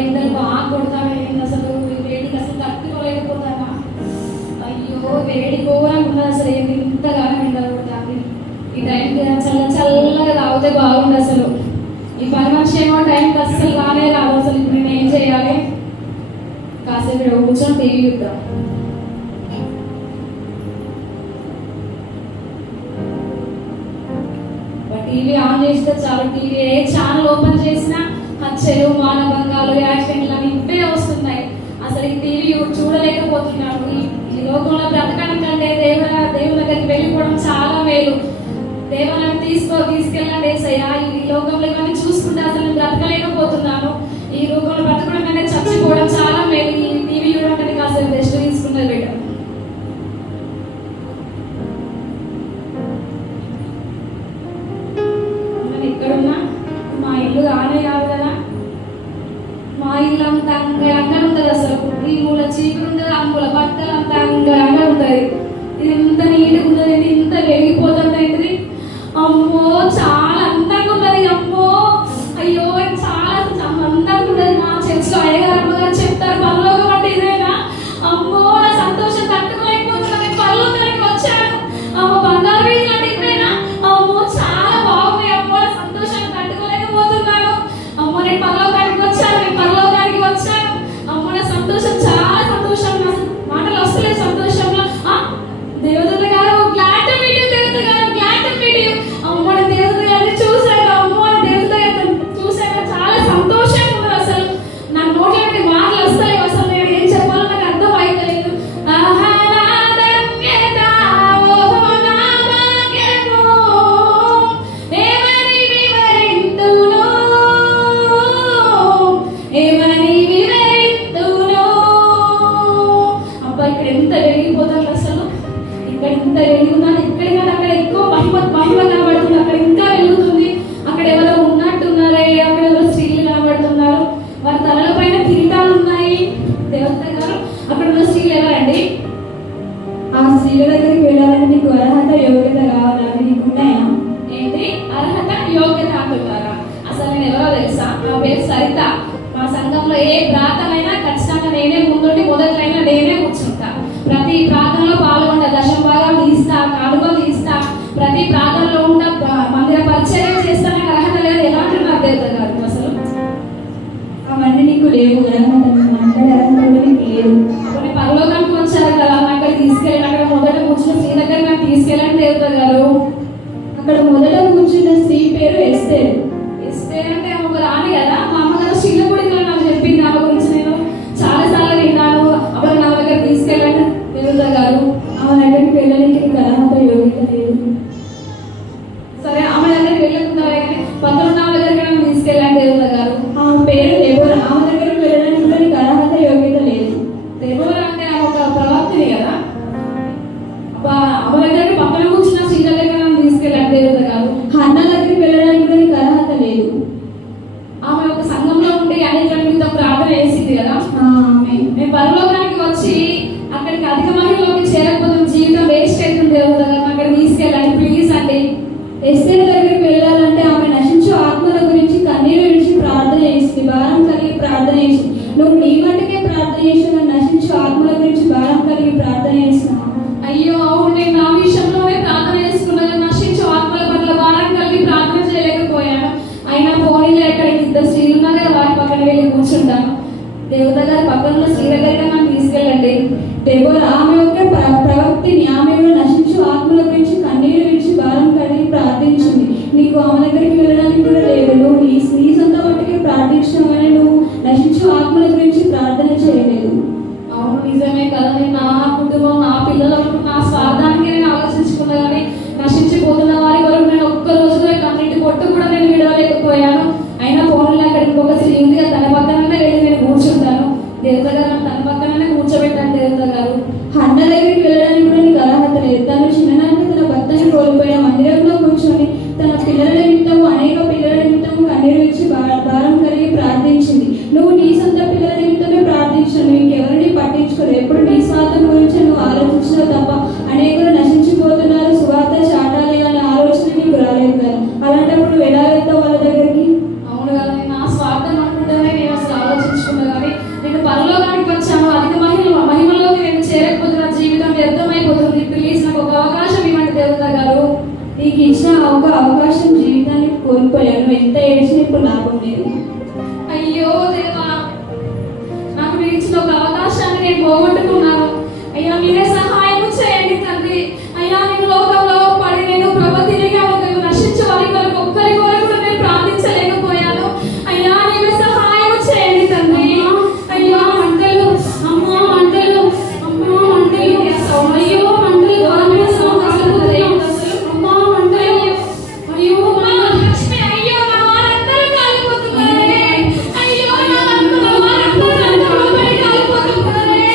ఎండలు బాగా కొడతాను, అసలు వేడికి అసలు తట్టుకోలేకపోతానా. అయ్యో వేడి ఘోరంగా ఉన్నది అసలు, ఇంతగానో ఎండలు కొడతాను. ఈ టైంకి చల్లగా తాగితే బాగుంది అసలు. ఈ పని మనిషి ఏమో టైంకి అస్సలు రానే రాదు. అసలు ఇప్పుడు నేను ఏం చేయాలి? కాసేపు ఇక్కడ కూర్చొని టీవీ చూద్దాం. టీవీ ఆన్ చేస్తే చాలు, టీవీ ఏ ఛానల్ ఓపెన్ చేసినా హత్యలు, మానభంగాలు, యాక్సిడెంట్లు అని ఇవే వస్తున్నాయి. అసలు ఈ టీవీ చూడలేకపోతున్నాను. ఈ లోకంలో బ్రతకడం కంటే దేవుని దగ్గరికి వెళ్ళిపోవడం చాలా మేలు. దేవుని తీసుకెళ్ళండి ఏసయ్యా. ఈ లోకంలో ఇవన్నీ చూసుకుంటే అసలు నేను బ్రతకలేకపోతున్నాను. ఈ లోకంలో బ్రతకడం కంటే చచ్చిపోవడం చాలా మేలు. ఈ టీవీ చూడడం కంటే కాసేపు రెస్ట్ తీసుకున్నది బెటర్. ఎక్కడున్నా మా ఇల్లు ఆనే కాదు కదా. మా ఇల్లు అంత అంగంగా ఉంటుంది అసలు. ఈ మూల చీపురు ఉంటుంది, ఆ మూల బట్టలు అంత అంగంగా ఉంటుంది. ఇది ఇంత నీట్గా ఉంటుంది, ఇంత వెలిగిపోతుంది. ఏంటిది అమ్మో చాలా అందంగా ఉన్నది. అమ్మో అయ్యో చాలా అందంగా ఉంటుంది. మా చర్చిలో అయ్యగారు అమ్మగారు చెప్తారు పరలోకం అంటే ఇదేనా. అమ్మో నా సంతోషం తట్టుకోలేకపోతున్నాను. పరలోకానికి వచ్చాను. అమ్మో బంగారు వీధి అంటే ఇదేనా. అమ్మో చాలా బాగుంది. అమ్మో నా సంతోషాన్ని తట్టుకోలేకపోతున్నాను. అమ్మో నేను పరలోకానికి వచ్చాను. అమ్మో నా సంతోషం చాలా సంతోషం. మాటలు వస్తలేదు సంతోషంలో. దేవదూత గారు గ్లాడ్ టు మీట్ యు, దేవదూత గారు గ్లాడ్ టు మీట్ యు. అమ్మో నేను దేవదూత గారిని చూశాను. అమ్మో దేవదూత గారిని చూశాను. చాలా సంతోషంగా ఉంది అసలు. నా నోట్లోకి మాటలు వస్తాయి. అసలు నేను ఏం చెప్పాలో నాకు అర్థం అయితలేదు. ఎంత వెలుగున్నాను. ఇక్కడ అక్కడ ఎక్కువ మహిమ కనబడుతుంది. అక్కడ ఇంకా వెలుగుతుంది. అక్కడ ఎవరో ఉన్నట్టున్నారే, అక్కడ ఎవరో స్త్రీలు కనబడుతున్నారు. వారి తలల పైన కిరీటాలు ఉన్నాయి. దేవత గారు అక్కడ ఉన్న స్త్రీలు ఎవరండి? ఆ స్త్రీల దగ్గరికి వెళ్ళాలని నీకు అర్హత యోగ్యత కావాలని నీకున్నాయా? ఏంటి అర్హత యోగ్యత అంటున్నారా? అసలు నేను ఎవరో తెలుసా? నా పేరు సరిత. మా సంఘంలో ఏ ప్రార్థనైనా ఖచ్చితంగా నేనే ముందుండి మొదట్లైనా నేనే కూర్చుంటా. ప్రతి ప్రార్థనలో పాల్గొంటా. దశమ భాగాలు తీస్తా, కానుకలు తీస్తా. ప్రతి ప్రార్థనలో ఉంటా. మందిర పరిచయం చేస్తా. నాకు అర్హత లేదు. ఎలా అంటున్నారు దేవత గారు? అసలు అవన్నీ నీకు లేవు. అర్హత నీకు లేదు. కొన్ని పరలోకానికి వచ్చారు కదా, అక్కడికి తీసుకెళ్ళండి. అక్కడ మొదట కూర్చున్న స్త్రీ దగ్గర నాకు తీసుకెళ్ళండి దేవత గారు. అక్కడ మొదట కూర్చున్న స్త్రీ పేరు ఎస్తేర్. ఎస్తేర్ అంటే ఒక రాణి కదా. మా అమ్మగారు శిలగుడిలో నాకు చెప్పింది. ఆమె గురించి నేను చాలా సార్లు విన్నాను. అప్పుడు నా దగ్గర తీసుకెళ్ళండి దేవత గారు. ఆమె దగ్గరికి వెళ్ళడానికి నీకు అర్హత యోగ్యత లేదు. సరే ఆమె దగ్గరికి వెళ్ళకుండా పక్కన ఉన్న ఆమె దగ్గరికి నన్ను తీసుకెళ్ళండి దేవత గారు. ఆమె పేరు దెబోరా. ఆమె దగ్గరికి వెళ్ళడానికి నీకు అర్హత యోగ్యత లేదు. దెబోరా అంటే ఆమె ఒక ప్రవక్తిని కదా. ఆమె దగ్గరికి పక్కన కూర్చున్న స్త్రీ దగ్గర నన్ను తీసుకెళ్ళండి దేవత గారు. హన్న దగ్గరికి వెళ్ళడానికి నీకు అర్హత లేదు. ఆమె ఒక సంఘంలో ఉండి అనేక నిమిత్తం ప్రార్థన చేసింది కదా. నేను పరలోకానికి వచ్చి అక్కడికి అధిక మహిళలోకి చేరకపోతే జీవితం వేస్ట్ అవుతుంది దేవత గారు. అక్కడ తీసుకెళ్ళండి ప్లీజ్ అండి. ఎస్తేర్ దగ్గరికి వెళ్ళాలంటే ఆమె నశించు ఆత్మల గురించి కన్నీరు విడిచి ప్రార్థన చేసింది, భారం కలిగి ప్రార్థన చేసింది. నువ్వు నీ మట్టుకే ప్రార్థన చేసిన నశించు ఆత్మల గురించి భారం కలిగి ప్రార్థన చేసినావు. అయ్యో అవును, నేను నా విషయంలోనే ప్రార్థన చేసుకున్నాను. నశించు ఆత్మల పట్ల భారం కలిగి ప్రార్థన చేయలేకపోయాను. అయినా పోనీలో ఎక్కడికి ఇద్దరు స్త్రీలు ఉన్నారు కదా, వారి పక్కన వెళ్ళి కూర్చుంటాను. దేవత గారి పక్కన స్త్రీ దగ్గరికి నన్ను తీసుకెళ్ళండి. దెబోరా ఆమె ఒక ప్రవక్తిని. ఆమె నశించు ఆత్మల గురించి కన్నీరు విడిచి భారం కలిగి ప్రార్థించింది. నీకు ఆమె దగ్గరికి వెళ్ళడానికి కూడా లేదు. నువ్వు నీ సొంత మట్టుకే ప్రార్థించడం కానీ నువ్వు నశించు ఆత్మల గురించి ప్రార్థన చేయలేదు. అవును నిజమే కదా. నేను నా కుటుంబం, నా పిల్లల నా స్వార్థానికి నేను ఆలోచించుకున్నా కానీ నశించిపోతున్న వారి వరకు నేను ఒక్క రోజు కూడా కన్నీటి పొట్టు కూడా నేను విడవలేకపోయాను. అయినా ఫోన్లో అక్కడ ఇంకొక స్త్రీ ఉంది కదా, తన పక్కననే వెళ్ళి నేను కూర్చుంటాను. దేవత గారు తన పక్కననే కూర్చోబెట్టాను దేవత గారు. హన్న దగ్గరికి వెళ్ళడానికి కూడా నీకు అర్హత లేదు. తను చిన్ననాటికి తన భర్తని కోల్పోయిన మందిరంలో కూర్చొని తన పిల్లల నిమిత్తము అనేక పిల్లల నిమిత్తము కన్నీరు ఇచ్చి భారం కలిగి ప్రార్థించింది. నువ్వు నీ సొంత పిల్లల నిమిత్తమే ప్రార్థించను. ఇంకెవరిని పట్టించుకోరు. ఎప్పుడు నీ స్వార్థం గురించి నువ్వు ఆలోచించడం తప్ప అనేకులు నశించిపోతున్నారు, సువార్త చాటాలి అనే ఆలోచన నీకు రాలేదు కదా. అలాంటప్పుడు ఎలా వెళ్తావు వాళ్ళ దగ్గరికి? అవును కదా, నా స్వార్థం అనుకుంటేనే నేను అసలు ఆలోచించు నీకు ఇచ్చిన ఒక అవకాశం జీవితానికి కోల్పోయాను. ఎంత ఏడ్చినా ఇప్పుడు లాభం లేదు. అయ్యో దేవా, నాకు మీరు ఇచ్చిన ఒక అవకాశాన్ని నేను పోగొట్టుకున్నాను. అయ్యా మీరే సహాయం చేయండి తండ్రి. అయ్యా నేను లోకంలో పడి నేను తిరిగి నశించే వారి కొరకు ఒక్కరి కొరకు కూడా నేను ప్రార్థించలేకపోయాను. అయ్యా నీవే సహాయం చేయండి తండ్రి. అయ్యా మంటలు, అమ్మా మంటలు, అమ్మా మంటలు, అయ్యో మంటలు, అమ్మా మంటలు, అయ్యో లక్ష్మి, అయ్యో నా వారందరూ కాలిపోతున్నారే. అయ్యో నా వారందరూ కాలిపోతున్నారే.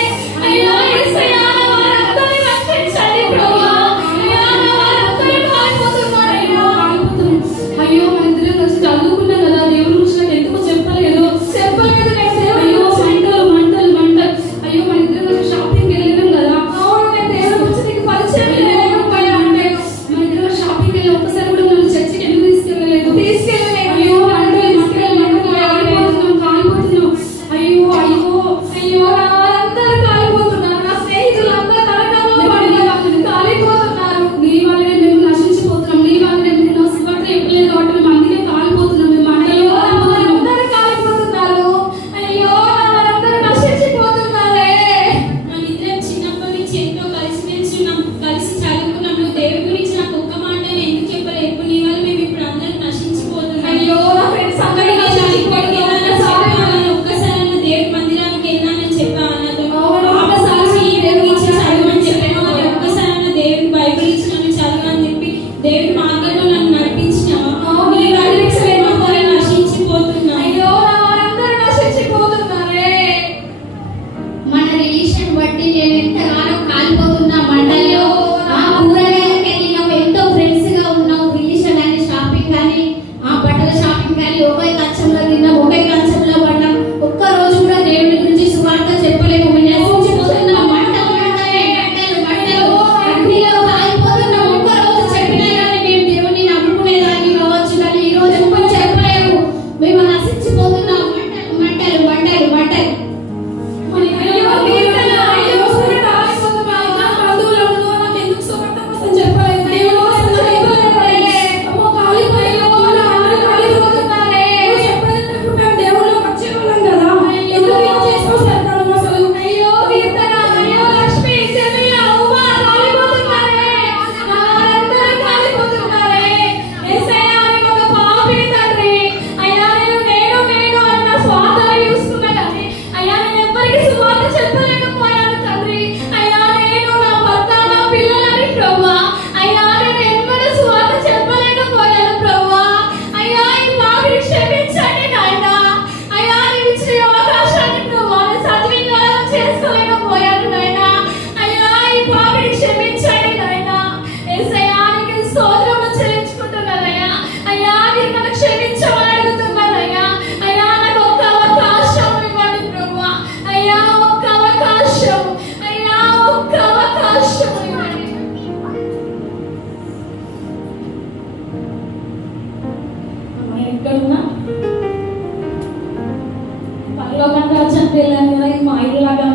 అయ్యో యేసయ్యా నా వారందరినీ రక్షించండి ప్రభువా. అయ్యా నా వారందరూ కాలిపోతున్నారు. అయ్యో మన ఇద్దరం కలిసి చదువుకున్నాం కదా, దేవుడి గురించి నాకు ఎందుకు చెప్పలేదు నేను అయ్యో మంటలు మంటలు మంటలు. అయ్యో మన ఇద్దరం కలిసి షాపింగ్కి వెళ్ళినాం కదా. అవును, నేను దేవుడి గురించి నీకు పరిచయం లేకపోయా అంటే మన ఇద్దరం షాపింగ్కి వెళ్ళి ఒక్కసారి కూడా నన్ను చర్చికి ఎందుకు తీసుకెళ్ళలేదు? అయ్యో మంటలు మంటలు మంటలు కాలిపోతున్నాం. అయ్యో అయ్యో అయ్యో నా వారందరూ కాలిపోతున్నారు. నా స్నేహితులందరూ నరకంలో పడి కాలిపోతున్నారు. నీ వల్లనే మేము నశించిపోతున్నాం. నీ వల్లనే మేము సువార్త చెప్పలేదు కాబట్టి మేము అందుకే కాలిపోతున్నాం. మేము మంటలో అందరూ కాలిపోతున్నారు. అయ్యో నా వారందరూ నశించిపోతున్నారే. మన ఇద్దరం చిన్నప్పటి నుంచి ఎంతో కలిసిమెలిసి ఉన్నాం, కలిసి చదువుకున్నాం. నువ్వు దేవుడి గురించి నాకు ఒక్క మాట ఎందుకు చెప్పలేదు? ఇప్పుడు నీ వల్ల మేము ఇప్పుడు అందరం నశించిపోతున్నాం. అయ్యో నా ఫ్రెండ్స్ అందరూ ఒక్కసారి దేవుడి మందిరానికి వెళ్ళానని చెప్పాను. అవును, ఒక్కసారి దేవుడి ఇచ్చి చదవమని చెప్పాను. ఒక్కసారి దేవుడి బైబిల్ ఇచ్చి నన్ను చదవని చెప్పి దేవుడి మార్గంలో నన్ను నడిపించినావా? నీ వల్ల నశించిపోతున్నా. అయ్యో నా వారందరూ నశించిపోతున్నారే. మన రిలేషన్ బట్టి నేను ఎంతగానో కాలిపోతున్నా మంటల్లో. ఆ కూరగాయలకు వెళ్ళినాం, ఎంతో ఫ్రెండ్స్ గా ఉన్నాం. రిలేషన్ కానీ షాపింగ్ కానీ ఆ బట్టల షాపింగ్ కానీ ఒకే కంచంలో తిన్నాం, ఒకే కంచంలో పడ్డాం. ఒక్క రోజు కూడా దేవుడి గురించి సువార్త చెప్పలేము. నశించిపోతున్నాం. మంటలు మంటలే, మంటలు మంటలు అగ్నిలో కాలిపోతున్నాం. ఒక్క రోజు చెప్పినా కానీ మేము దేవుడిని నమ్ముకునేదాన్ని కావచ్చు, కానీ ఈ రోజు ఒక్కరు చెప్పలేము. మేము నశించిపోతున్నాం. మంటలు మంటలు మంటలు మంటలు. అయ్యో కీర్తన, అయ్యో సువార్త ఆగిపోతున్నాను. నా బంధువులను నాకు ఎందుకు సువార్త కోసం చెప్పలేదు? దేవుడి కోసం చెప్పలేదే. అమ్మో కాలిపోయాను, నా అందరూ కాలిపోతున్నారే. చెప్పలేదనుకుంటాను, దేవుళ్ళకి వచ్చేవాళ్ళం కదా. ఎందుకు ఇలా చేసావు సైతాను అసలు? అయ్యో కీర్తన, అయ్యో లక్ష్మి, సెమియా, ఉమా కాలిపోతున్నారే. నా వారందరూ కాలిపోతున్నారే. యేసయ్యా నేను ఒక పాపిని తండ్రి. అయ్యా నేను అన్న స్వార్థాలు చూసుకున్నా కానీ అయ్యా నేను ఎవ్వరికి సువార్త చెప్పలేకపోయాను తండ్రి. అయ్యా నేను నా భర్త నా పిల్లలని ప్రభువా, అయ్యా నేను ఎవ్వరు సువార్త చెప్పలేకపోయాను ప్రభువా. అయ్యా ఈ పాపిని క్షమించండి నాయనా. అయ్యా నీవు ఇచ్చిన అవకాశాన్ని ప్రభువా నేను సద్వినియోగం చేసుకోలేకపోయాను నాయనా. అయ్యా ఈ పాపిని క్షమించండి నాయనా. యేసయ్యా నీకు స్తోత్రము చెల్లించుకుంటున్నానయ్యా. అయ్యా మీరు నన్ను క్షమించమని అడుగుతున్నానయ్యా. అయ్యా నాకు ఒక్క అవకాశం ఇవ్వండి ప్రభువా. అయ్యా ఒక్క అవకాశం, అయ్యా ఒక్క అవకాశం ఇవ్వండి. ఎక్కడున్నా పరలోకంగా చంపేయాలని కదా, ఇది మా ఇల్లు లాగా